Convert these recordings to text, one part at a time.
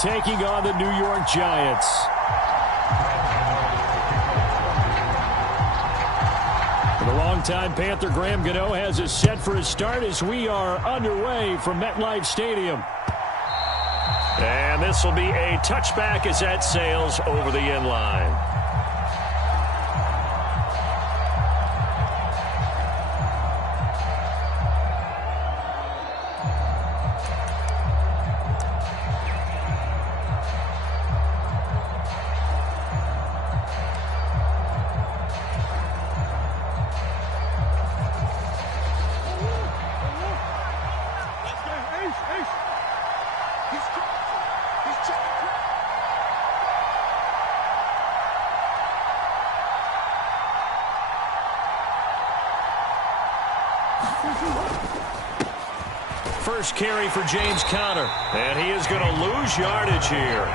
taking on the New York Giants. The longtime Panther Graham Gano has us set for his start as we are underway from MetLife Stadium. And this will be a touchback as that sails over the end line. First carry for James Conner, and he is going to lose yardage here.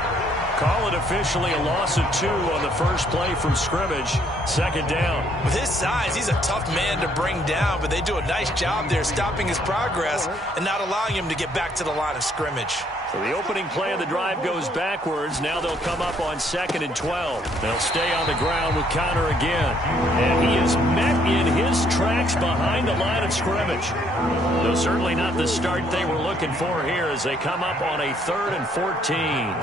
Call it officially a loss of 2 on the first play from scrimmage. Second down. With his size, he's a tough man to bring down, but they do a nice job there stopping his progress and not allowing him to get back to the line of scrimmage. So the opening play of the drive goes backwards. Now they'll come up on 2nd and 12. They'll stay on the ground with Conner again. And he is met in his tracks behind the line of scrimmage. Though certainly not the start they were looking for here as they come up on a 3rd and 14.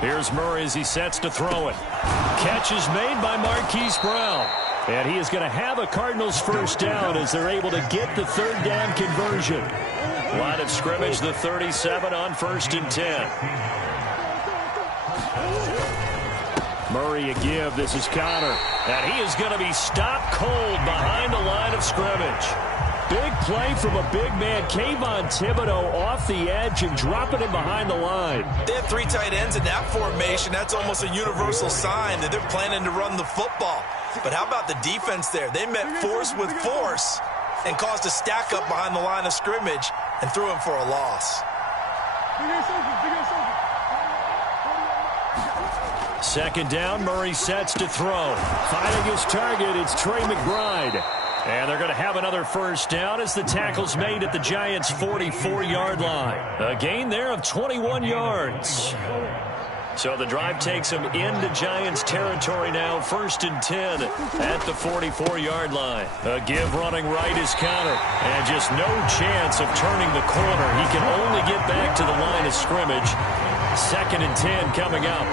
Here's Murray as he sets to throw it. Catch is made by Marquise Brown. And he is going to have a Cardinals first down as they're able to get the 3rd down conversion. Line of scrimmage, the 37 on 1st and 10. Murray a give. This is Conner. And he is going to be stopped cold behind the line of scrimmage. Big play from a big man, Kayvon Thibodeau, off the edge and dropping him behind the line. They have 3 tight ends in that formation. That's almost a universal sign that they're planning to run the football. But how about the defense there? They met force with force and caused a stack up behind the line of scrimmage and threw him for a loss. Second down, Murray sets to throw. Finding his target, it's Trey McBride. And they're going to have another first down as the tackle's made at the Giants' 44-yard line. A gain there of 21 yards. So the drive takes them into Giants territory now. 1st and 10 at the 44-yard line. A give running right is Conner. And just no chance of turning the corner. He can only get back to the line of scrimmage. 2nd and 10 coming up.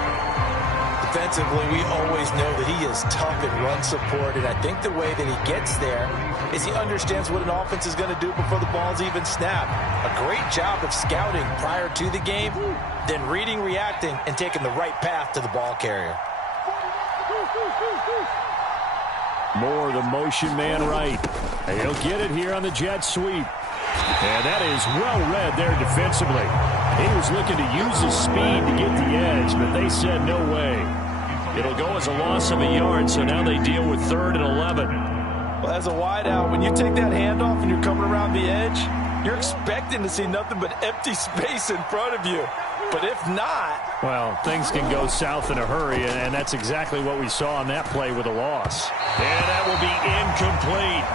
Defensively, we always know that he is tough in run support, and I think the way that he gets there is he understands what an offense is going to do before the ball's even snapped. A great job of scouting prior to the game, then reading, reacting, and taking the right path to the ball carrier. Moore, the motion man right. He'll get it here on the jet sweep. And that is well read there defensively. He was looking to use his speed to get the edge, but they said no way. It'll go as a loss of a yard, so now they deal with 3rd and 11. Well, as a wideout, when you take that handoff and you're coming around the edge, you're expecting to see nothing but empty space in front of you. But if not... well, things can go south in a hurry, and that's exactly what we saw on that play with a loss. And that will be incomplete.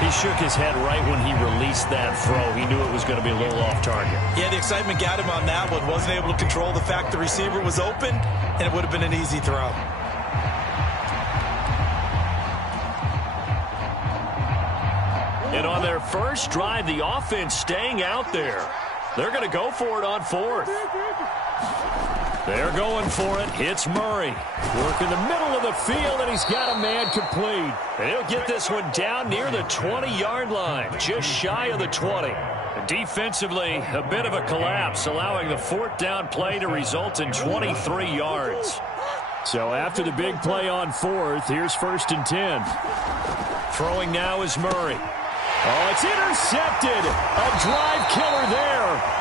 He shook his head right when he released that throw. He knew it was going to be a little off target. Yeah, the excitement got him on that one. Wasn't able to control the fact the receiver was open, and it would have been an easy throw. And on their first drive, the offense staying out there. They're going to go for it on 4th. They're going for it. It's Murray. Work in the middle of the field, and he's got a man complete. And he'll get this one down near the 20-yard line, just shy of the 20. Defensively, a bit of a collapse, allowing the 4th down play to result in 23 yards. So after the big play on 4th, here's 1st and 10. Throwing now is Murray. Oh, it's intercepted. A drive killer there.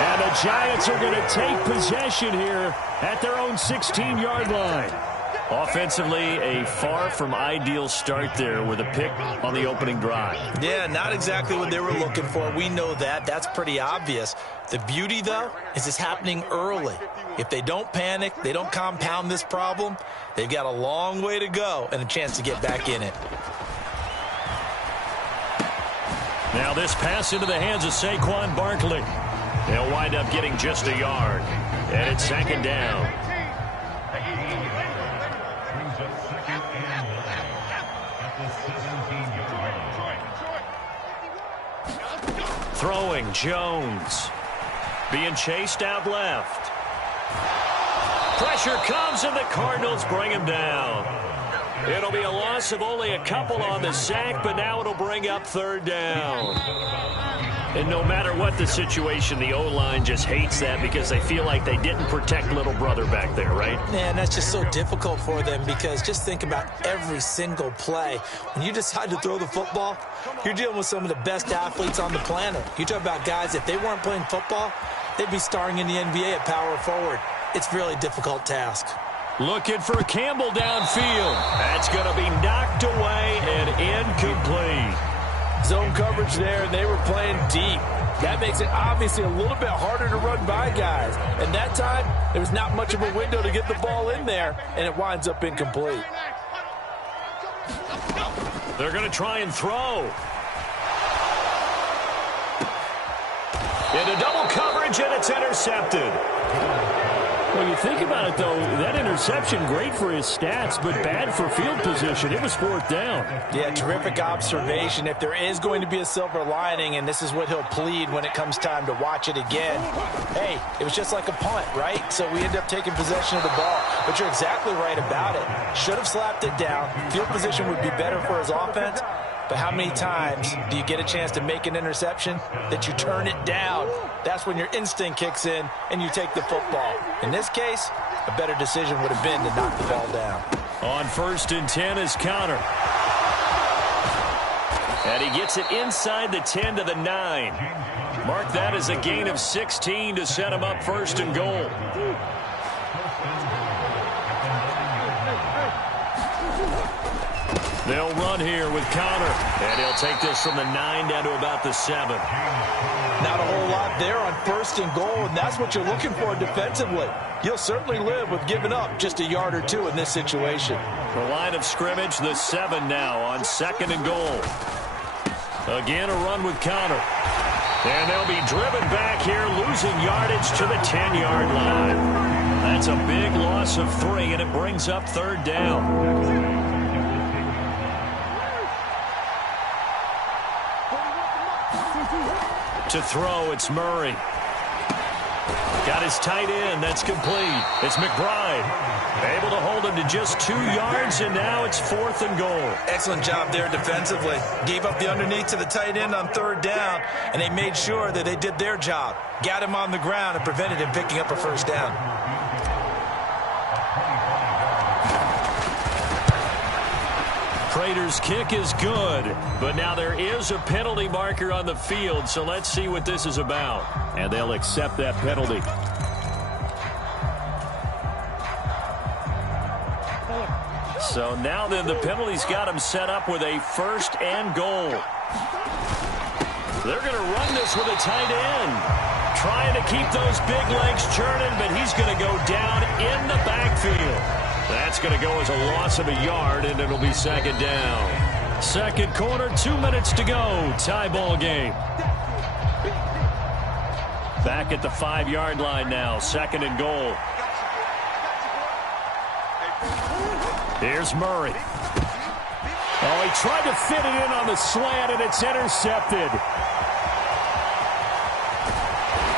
And the Giants are going to take possession here at their own 16-yard line. Offensively, a far from ideal start there with a pick on the opening drive. Yeah, not exactly what they were looking for. We know that. That's pretty obvious. The beauty, though, is it's happening early. If they don't panic, they don't compound this problem, they've got a long way to go and a chance to get back in it. Now this pass into the hands of Saquon Barkley. They'll wind up getting just a yard. And it's second down. Throwing, Jones. Being chased out left. Pressure comes, and the Cardinals bring him down. It'll be a loss of only a couple on the sack, but now it'll bring up third down. And no matter what the situation, the O-line just hates that because they feel like they didn't protect little brother back there, right? Man, that's just so difficult for them because just think about every single play. When you decide to throw the football, you're dealing with some of the best athletes on the planet. You talk about guys, if they weren't playing football, they'd be starring in the NBA at power forward. It's a really difficult task. Looking for Campbell downfield. That's going to be knocked away and incomplete. Zone coverage there, and they were playing deep. That makes it obviously a little bit harder to run by guys. And that time, there was not much of a window to get the ball in there, and it winds up incomplete. They're going to try and throw. Into double coverage, and it's intercepted. When you think about it, though, that interception, great for his stats, but bad for field position. It was fourth down. Yeah, terrific observation. If there is going to be a silver lining, and this is what he'll plead when it comes time to watch it again, hey, it was just like a punt, right? So we end up taking possession of the ball. But you're exactly right about it. Should have slapped it down. Field position would be better for his offense. But how many times do you get a chance to make an interception that you turn it down? That's when your instinct kicks in and you take the football. In this case, a better decision would have been to knock the ball down. On 1st and 10 is Connor. And he gets it inside the 10 to the 9. Mark that as a gain of 16 to set him up 1st and goal. They'll run here with Connor. And he'll take this from the 9 down to about the 7. Not a whole lot there on 1st and goal, and that's what you're looking for defensively. You'll certainly live with giving up just a yard or two in this situation. The line of scrimmage, the 7 now on 2nd and goal. Again, a run with Connor. And they'll be driven back here, losing yardage to the 10-yard line. That's a big loss of 3, and it brings up 3rd down. To throw, it's Murray. Got his tight end. That's complete. It's McBride. Able to hold him to just 2 yards, and now it's 4th and goal. Excellent job there defensively. Gave up the underneath to the tight end on 3rd down, and they made sure that they did their job. Got him on the ground and prevented him picking up a 1st down. Prater's kick is good, but now there is a penalty marker on the field, so let's see what this is about. And they'll accept that penalty. So now then the penalty's got him set up with a 1st and goal. They're going to run this with a tight end. Trying to keep those big legs churning, but he's going to go down in the backfield. That's going to go as a loss of a yard, and it'll be 2nd down. 2nd quarter, 2 minutes to go. Tie ball game. Back at the 5-yard line now. 2nd and goal. Here's Murray. Oh, he tried to fit it in on the slant, and it's intercepted.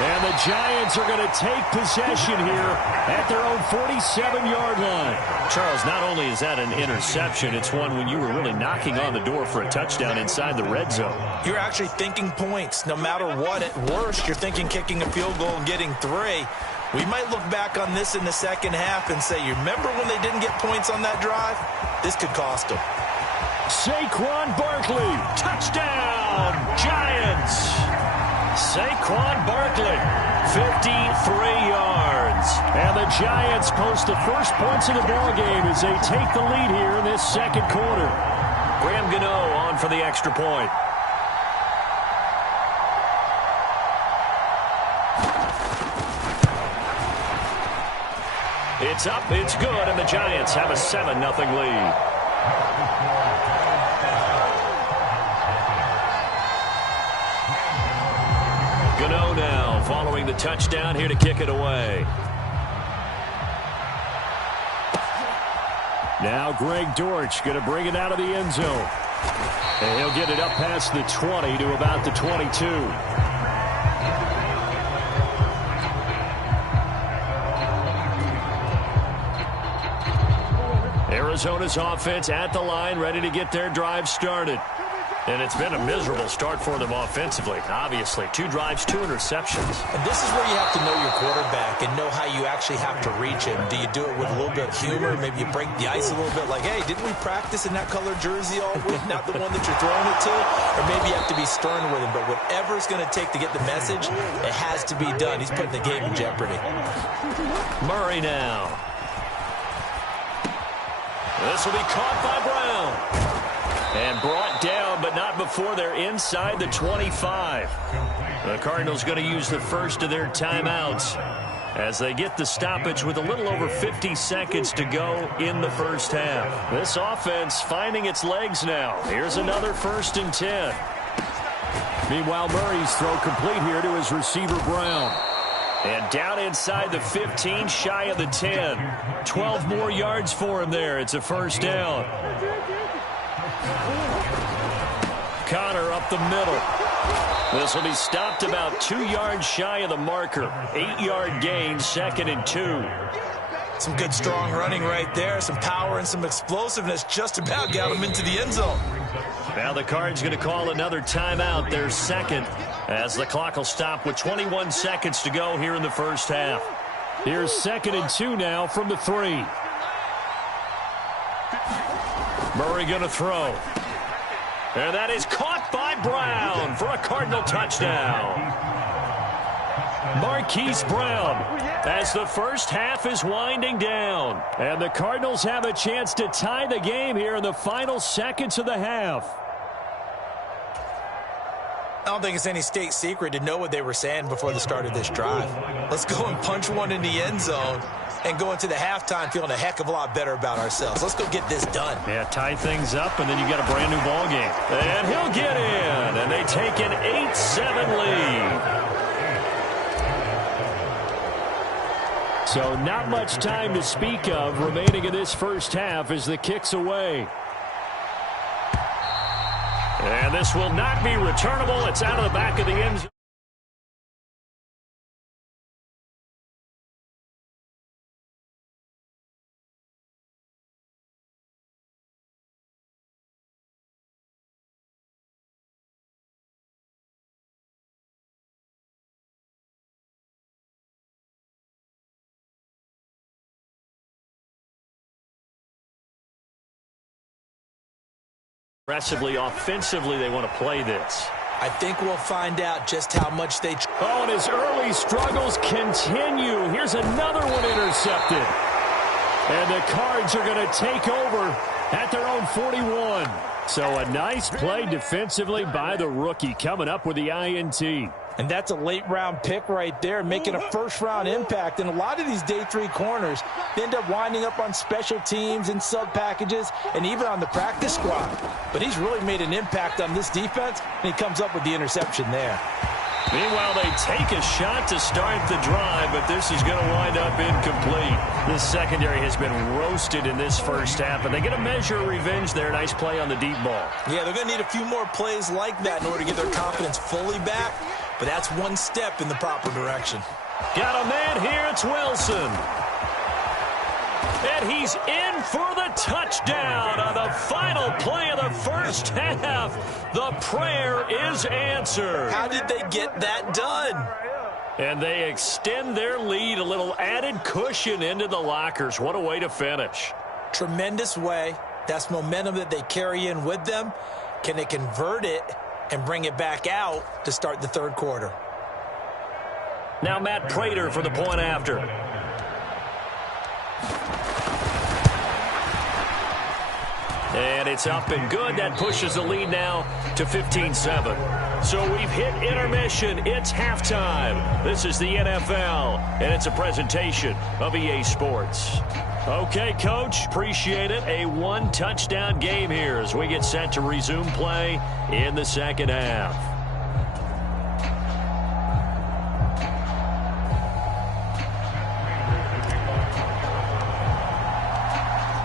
And the Giants are going to take possession here at their own 47-yard line. Charles, not only is that an interception, it's one when you were really knocking on the door for a touchdown inside the red zone. You're actually thinking points. No matter what, at worst, you're thinking kicking a field goal and getting 3. We might look back on this in the second half and say, you remember when they didn't get points on that drive? This could cost them. Saquon Barkley, touchdown, Giants. Saquon Barkley, 53 yards. And the Giants post the first points of the ballgame as they take the lead here in this 2nd quarter. Graham Gano on for the extra point. It's up, it's good, and the Giants have a 7-0 lead. Gano now following the the touchdown here to kick it away. Now Greg Dortch going to bring it out of the end zone. And he'll get it up past the 20 to about the 22. Arizona's offense at the line, ready to get their drive started. And it's been a miserable start for them offensively, obviously. 2 drives, 2 interceptions. And this is where you have to know your quarterback and know how you actually have to reach him. Do you do it with a little bit of humor? Maybe you break the ice a little bit like, hey, didn't we practice in that color jersey all week? Not the one that you're throwing it to? Or maybe you have to be stern with him. But whatever it's going to take to get the message, it has to be done. He's putting the game in jeopardy. Murray now. This will be caught by Brown. And brought down, but not before they're inside the 25. The Cardinals going to use the first of their timeouts as they get the stoppage with a little over 50 seconds to go in the first half. This offense finding its legs now. Here's another 1st and 10. Meanwhile, Murray's throw complete here to his receiver, Brown. And down inside the 15, shy of the 10. 12 more yards for him there. It's a 1st down. Connor up the middle. This will be stopped about 2 yards shy of the marker. 8-yard gain, 2nd and 2. Some good strong running right there. Some power and some explosiveness just about got him into the end zone. Now the Cards going to call another timeout, their 2nd, as the clock will stop with 21 seconds to go here in the first half. Here's 2nd and 2 now from the 3. Murray going to throw. And that is caught by Brown for a Cardinal touchdown. Marquise Brown as the first half is winding down. And the Cardinals have a chance to tie the game here in the final seconds of the half. I don't think it's any state secret to know what they were saying before the start of this drive. Let's go and punch one in the end zone and go into the halftime feeling a heck of a lot better about ourselves. Let's go get this done. Yeah, tie things up, and then you got a brand new ball game. And he'll get in, and they take an 8-7 lead. So not much time to speak of remaining in this first half as the kick's away. And this will not be returnable. It's out of the back of the end zone. Aggressively, offensively, they want to play this. I think we'll find out just how much they... Oh, and his early struggles continue. Here's another one intercepted. And the Cards are going to take over at their own 41. So a nice play defensively by the rookie coming up with the INT. And that's a late-round pick right there, making a first-round impact. And a lot of these day 3 corners, they end up winding up on special teams and sub-packages and even on the practice squad. But he's really made an impact on this defense, and he comes up with the interception there. Meanwhile, they take a shot to start the drive, but this is going to wind up incomplete. This secondary has been roasted in this first half, and they get a measure of revenge there. Nice play on the deep ball. Yeah, they're going to need a few more plays like that in order to get their confidence fully back, but that's one step in the proper direction. Got a man here. It's Wilson. And he's in for the touchdown on the final play of the first half. The prayer is answered. How did they get that done? And they extend their lead, a little added cushion into the lockers. What a way to finish. Tremendous way. That's momentum that they carry in with them. Can they convert it and bring it back out to start the third quarter? Now Matt Prater for the point after. And it's up and good. That pushes the lead now to 15-7. So we've hit intermission. It's halftime. This is the NFL, and it's a presentation of EA Sports. Okay, Coach, appreciate it. A one-touchdown game here as we get set to resume play in the second half.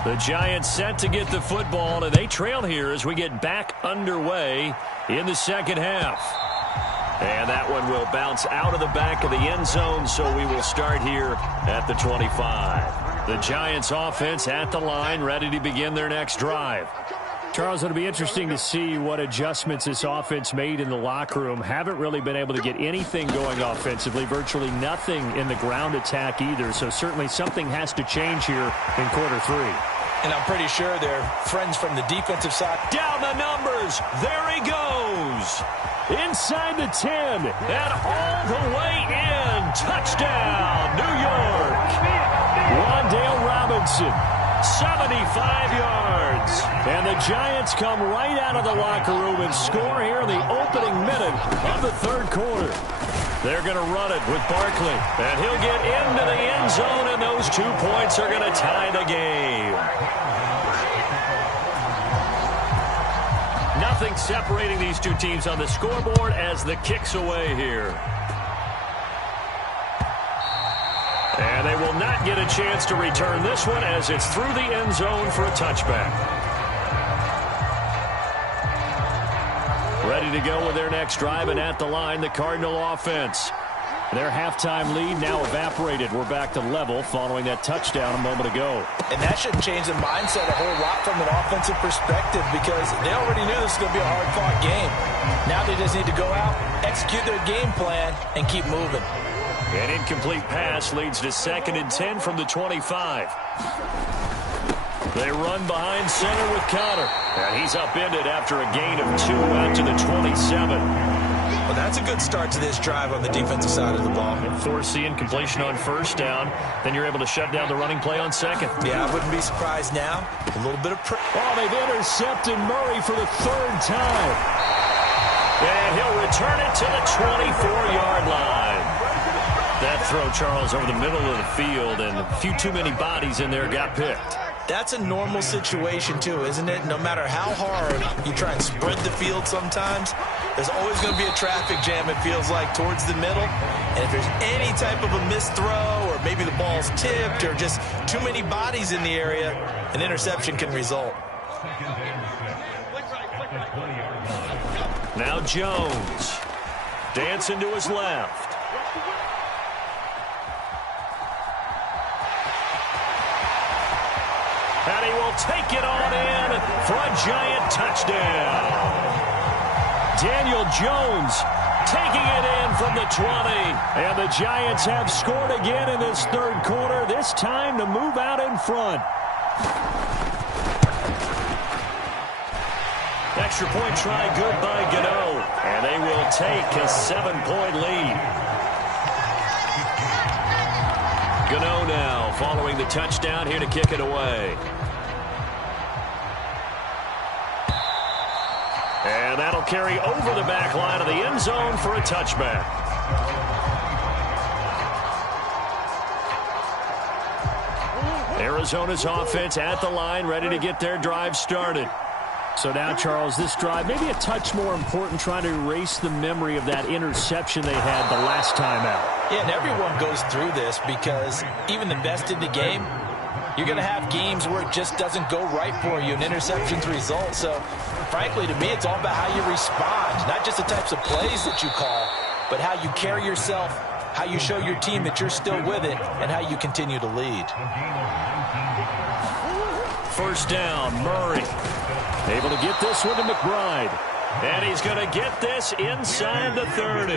The Giants set to get the football, and they trail here as we get back underway in the second half. And that one will bounce out of the back of the end zone, so we will start here at the 25. The Giants offense at the line, ready to begin their next drive. Charles, it'll be interesting to see what adjustments this offense made in the locker room. Haven't really been able to get anything going offensively, virtually nothing in the ground attack either. So certainly something has to change here in quarter three. And I'm pretty sure they're friends from the defensive side. Down the numbers. There he goes. Inside the 10. And all the way in. Touchdown, New York. Wan'Dale Robinson. 75 yards. And the Giants come right out of the locker room and score here in the opening minute of the third quarter. They're going to run it with Barkley. And he'll get into the end zone, and those 2 points are going to tie the game. Nothing separating these two teams on the scoreboard as the kick's away here. And they will not get a chance to return this one as it's through the end zone for a touchback. Ready to go with their next drive, and at the line, the Cardinal offense. Their halftime lead now evaporated. We're back to level following that touchdown a moment ago. And that shouldn't change the mindset a whole lot from an offensive perspective because they already knew this was going to be a hard-fought game. Now they just need to go out, execute their game plan, and keep moving. An incomplete pass leads to 2nd and 10 from the 25. They run behind center with Connor. And he's upended after a gain of 2 out to the 27. Well, that's a good start to this drive on the defensive side of the ball. And force the incompletion on first down. Then you're able to shut down the running play on second. Yeah, I wouldn't be surprised now. A little bit of they've intercepted Murray for the 3rd time. And he'll return it to the 24-yard line. That throw, Charles, over the middle of the field, and a few too many bodies in there got picked. That's a normal situation, too, isn't it? No matter how hard you try and spread the field sometimes, there's always going to be a traffic jam, it feels like, towards the middle. And if there's any type of a missed throw or maybe the ball's tipped or just too many bodies in the area, an interception can result. Now Jones. Dancing to his left. And he will take it on in for a giant touchdown. Daniel Jones taking it in from the 20. And the Giants have scored again in this third quarter, this time to move out in front. Extra point try good by Gano. And they will take a 7-point lead. Gano now following the touchdown here to kick it away. And that'll carry over the back line of the end zone for a touchback. Arizona's offense at the line, ready to get their drive started. So now, Charles, this drive maybe a touch more important, trying to erase the memory of that interception they had the last time out. Yeah, and everyone goes through this because even the best in the game, you're going to have games where it just doesn't go right for you, and interceptions result. So, frankly, to me, it's all about how you respond, not just the types of plays that you call, but how you carry yourself, how you show your team that you're still with it, and how you continue to lead. First down, Murray. Able to get this one to McBride. And he's going to get this inside the 30.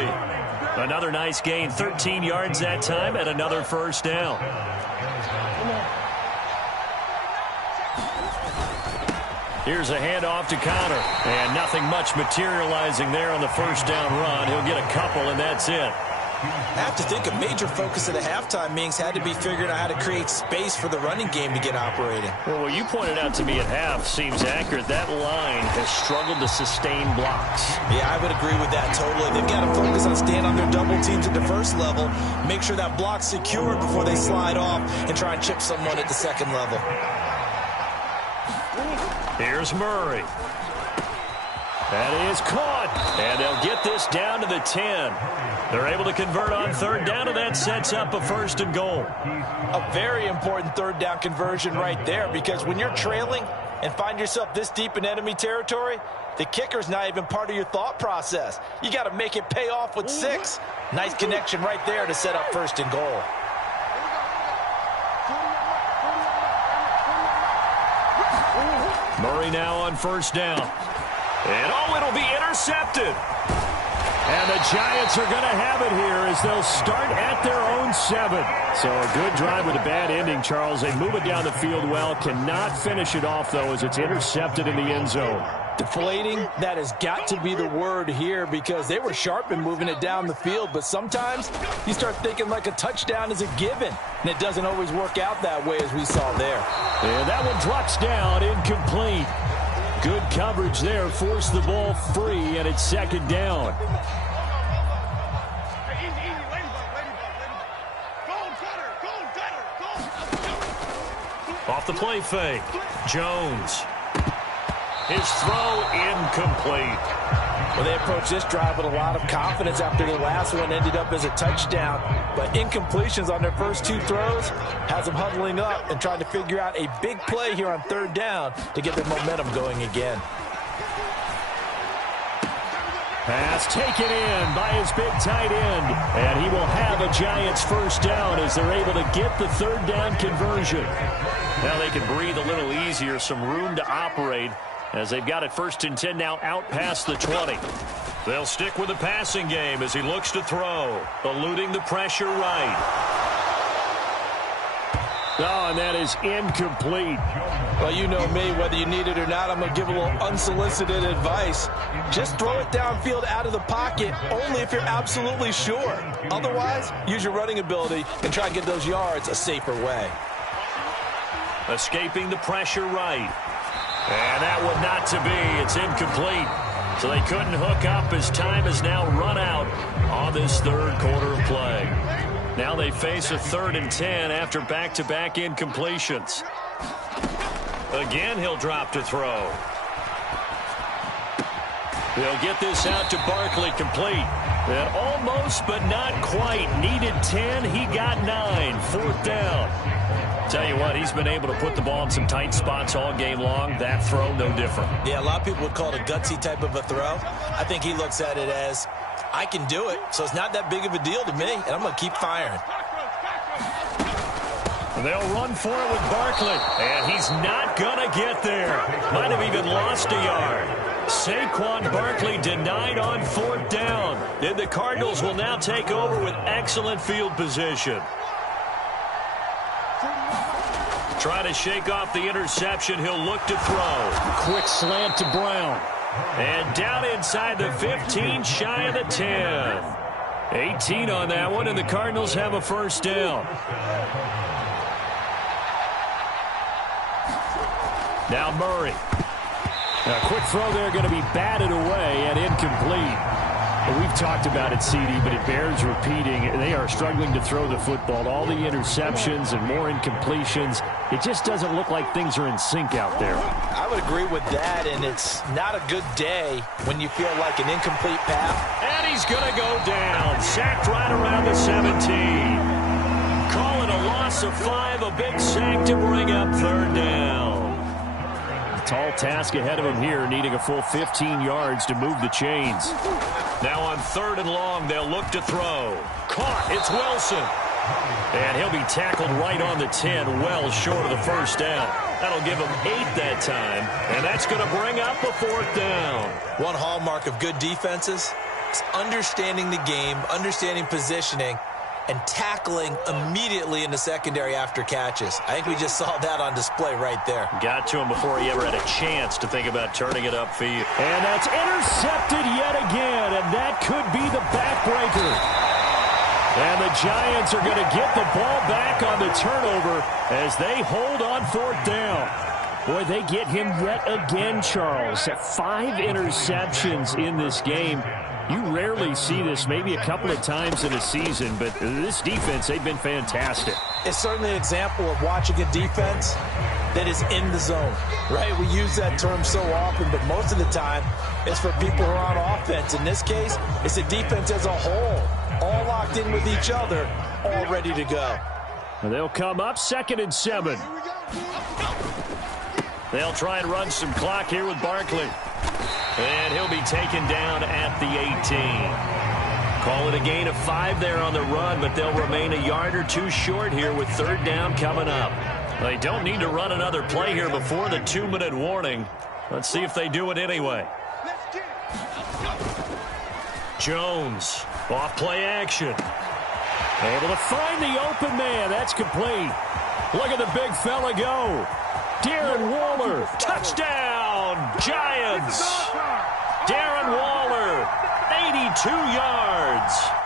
Another nice gain, 13 yards that time, and another first down. Here's a handoff to Connor. And nothing much materializing there on the first down run. He'll get a couple, and that's it. I have to think a major focus of the halftime meetings had to be figuring out how to create space for the running game to get operating. Well, what you pointed out to me at half seems accurate. That line has struggled to sustain blocks. Yeah, I would agree with that totally. They've got to focus on staying on their double teams at the first level, make sure that block's secured before they slide off and try and chip someone at the second level. Here's Murray. That is caught. And they'll get this down to the 10. They're able to convert on third down, and that sets up a 1st and goal. A very important third down conversion right there, because when you're trailing and find yourself this deep in enemy territory, the kicker's not even part of your thought process. You got to make it pay off with 6. Nice connection right there to set up 1st and goal. Murray now on 1st down. And it'll be intercepted. And the Giants are going to have it here as they'll start at their own 7. So a good drive with a bad ending, Charles. They move it down the field well. Cannot finish it off, though, as it's intercepted in the end zone. Deflating, that has got to be the word here, because they were sharp in moving it down the field. But sometimes you start thinking like a touchdown is a given, and it doesn't always work out that way, as we saw there. And that one drops down, incomplete. Good coverage there, forced the ball free, and it's 2nd down. Off the play fake, Jones. His throw incomplete. Well, they approached this drive with a lot of confidence after the last one ended up as a touchdown. But incompletions on their first 2 throws has them huddling up and trying to figure out a big play here on 3rd down to get their momentum going again. Pass taken in by his big tight end. And he will have a Giants 1st down as they're able to get the 3rd down conversion. Now they can breathe a little easier, some room to operate, as they've got it 1st and 10 now out past the 20. They'll stick with the passing game as he looks to throw, eluding the pressure right. Oh, and that is incomplete. Well, you know me, whether you need it or not, I'm going to give a little unsolicited advice. Just throw it downfield out of the pocket, only if you're absolutely sure. Otherwise, use your running ability and try and get those yards a safer way. Escaping the pressure right. And that one not to be. It's incomplete. So they couldn't hook up as time has now run out on this 3rd quarter of play. Now they face a 3rd and 10 after back-to-back incompletions. Again, he'll drop to throw. They'll get this out to Barkley, complete. And almost, but not quite. Needed 10. He got 9. 4th down. Tell you what, he's been able to put the ball in some tight spots all game long. That throw, no different. Yeah, a lot of people would call it a gutsy type of a throw. I think he looks at it as, I can do it, so it's not that big of a deal to me, and I'm going to keep firing. They'll run for it with Barkley, and he's not going to get there. Might have even lost a yard. Saquon Barkley denied on 4th down. Then the Cardinals will now take over with excellent field position. Try to shake off the interception. He'll look to throw. Quick slant to Brown. And down inside the 15, shy of the 10. 18 on that one, and the Cardinals have a 1st down. Now Murray. A quick throw there, going to be batted away and incomplete. We've talked about it, CD, but it bears repeating. They are struggling to throw the football. All the interceptions and more incompletions. It just doesn't look like things are in sync out there. I would agree with that, and it's not a good day when you feel like an incomplete pass. And he's going to go down. Sacked right around the 17. Call it a loss of 5, a big sack to bring up 3rd down. Tall task ahead of him here, needing a full 15 yards to move the chains. Now on 3rd and long, they'll look to throw. Caught. It's Wilson. And he'll be tackled right on the 10, well short of the 1st down. That'll give him 8 that time, and that's going to bring up a 4th down. One hallmark of good defenses is understanding the game, understanding positioning, and tackling immediately in the secondary after catches. I think we just saw that on display right there. Got to him before he ever had a chance to think about turning it upfield. And that's intercepted yet again, and that could be the backbreaker. And the Giants are going to get the ball back on the turnover as they hold on 4th down. Boy, they get him yet again, Charles. 5 interceptions in this game. You rarely see this, maybe a couple of times in a season, but this defense, they've been fantastic. It's certainly an example of watching a defense that is in the zone, right? We use that term so often, but most of the time it's for people who are on offense. In this case, it's a defense as a whole, all locked in with each other, all ready to go. And they'll come up 2nd and 7. They'll try and run some clock here with Barkley. And he'll be taken down at the 18. Call it a gain of 5 there on the run, but they'll remain a yard or 2 short here with 3rd down coming up. They don't need to run another play here before the 2-minute warning. Let's see if they do it anyway. Jones, off play action. Able to find the open man. That's complete. Look at the big fella go. Darren Waller, touchdown, Giants. Darren Waller, 82 yards.